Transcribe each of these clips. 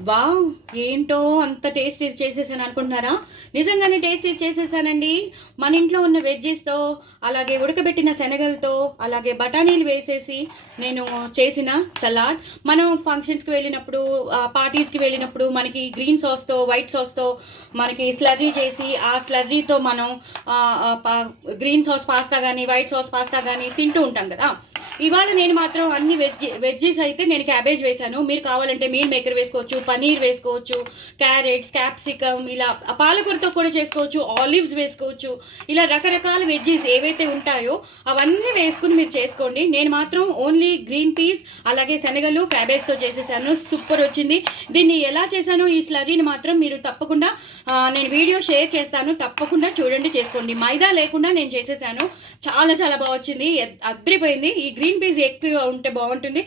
Wow! ఏంటో అంత tasty చేసేసాను అనుకుంటున్నారా? నిజంగానే టేస్టీ చేసేసానండి. మన ఇంట్లో ఉన్న వెజ్జీస్‌తో, అలాగే ఉడకబెట్టిన శనగలతో, అలాగే బఠానీలు వేసేసి నేను చేసిన సలాడ్. మనం ఫంక్షన్స్‌కి వెళ్ళినప్పుడు, పార్టీస్‌కి వెళ్ళినప్పుడు మనకి గ్రీన్ సాస్‌తో, వైట్ సాస్‌తో మనకి స్లర్రీ చేసి, ఆ స్లర్రీతో మనం ఆహ్, ఆహ్, ప గ్రీన్ సాస్ పాస్తా గానీ, వైట్ సాస్ పాస్తా గానీ తింటూ ఉంటాం కదా! ఇవాళ నేను మాత్రం అన్ని వెజ్జీస్ అయితే నేను క్యాబేజ్ వేశాను. మీరు కావాలంటే మీల్ మేకర్ వేసుకోవచ్చు, పనీర్ వేసుకోవచ్చు, క్యారెట్స్, క్యాప్సికమ్ ఇలా పాలకూరతో కూడా చేసుకోవచ్చు, ఆలివ్స్ వేసుకోవచ్చు. ఇలా రకరకాల వెజ్జీస్ ఏవైతే ఉంటాయో అవన్నీ వేసుకుని మీరు చేసుకోండి. నేను మాత్రం ఓన్లీ గ్రీన్ పీస్ అలాగే శనగలు క్యాబేజ్తో చేసేసాను. సూపర్ వచ్చింది. దీన్ని ఎలా చేశానో ఈ స్లర్రీని మాత్రం మీరు తప్పకుండా నేను వీడియో షేర్ చేస్తాను. తప్పకుండా చూడండి, చేసుకోండి. మైదా లేకుండా నేను చేసేసాను. చాలా చాలా బాగా వచ్చింది. అద్రిపోయింది. ఈ గ్రీన్ పీస్ ఎక్కువ ఉంటే బాగుంటుంది.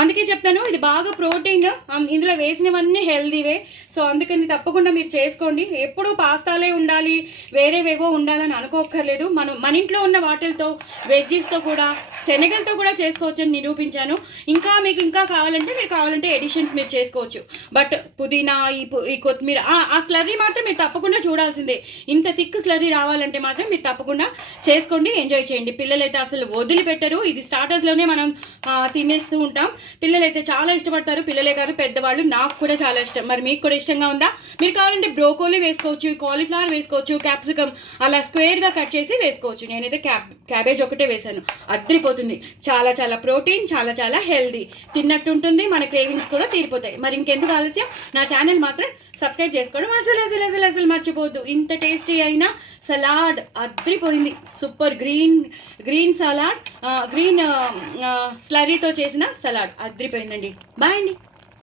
అందుకే చెప్తాను, ఇది బాగా ప్రోటీన్. ఇందులో వేసినవన్నీ హెల్దీవే. సో అందుకని తప్పకుండా మీరు చేసుకోండి. ఎప్పుడు పాస్తాలే ఉండాలి, వేరేవేవో ఉండాలని అనుకోక్కర్లేదు. మన ఇంట్లో ఉన్న వాటిలతో, వెజ్జీస్తో కూడా, శనగలతో కూడా చేసుకోవచ్చని నిరూపించాను. మీకు ఇంకా కావాలంటే ఎడిషన్స్ మీరు చేసుకోవచ్చు. బట్ పుదీనా, ఈ కొత్తిమీర, ఆ స్లర్రీ మాత్రం మీరు తప్పకుండా చూడాల్సిందే. ఇంత థిక్ స్లర్రీ రావాలంటే మాత్రం మీరు తప్పకుండా చేసుకోండి, ఎంజాయ్ చేయండి. పిల్లలైతే అసలు వదిలిపెట్టరు. ఇది స్టార్టర్స్లోనే మనం తినేస్తూ ఉంటాం. పిల్లలైతే చాలా ఇష్టపడతారు. పిల్లలే కాదు, పెద్దవాళ్ళు. నాకు కూడా చాలా ఇష్టం. మరి మీకు కూడా ఇష్టంగా ఉందా? మీరు కావాలంటే బ్రోకోలీ వేసుకోవచ్చు, కాలీఫ్లవర్ వేసుకోవచ్చు, క్యాప్సికమ్ అలా స్క్వేర్గా కట్ చేసి వేసుకోవచ్చు. నేనైతే క్యాబేజ్ ఒకటే వేశాను. అద్రిపోతుంది. చాలా చాలా ప్రోటీన్, చాలా చాలా హెల్దీ. తిన్నట్టు ఉంటుంది, మన క్రేవింగ్స్ కూడా తీరిపోతాయి. మరి ఇంకెందుకు ఆలస్యం, నా ఛానల్ మాత్రం సబ్స్క్రైబ్ చేసుకోవడం అసలు మర్చిపోవద్దు. ఇంత టేస్టీ అయిన సలాడ్ అద్రిపోయింది. సూపర్. గ్రీన్ సలాడ్, గ్రీన్ స్లరీతో చేసిన సలాడ్ అద్రిపోయిందండి. బాయ్ అండి.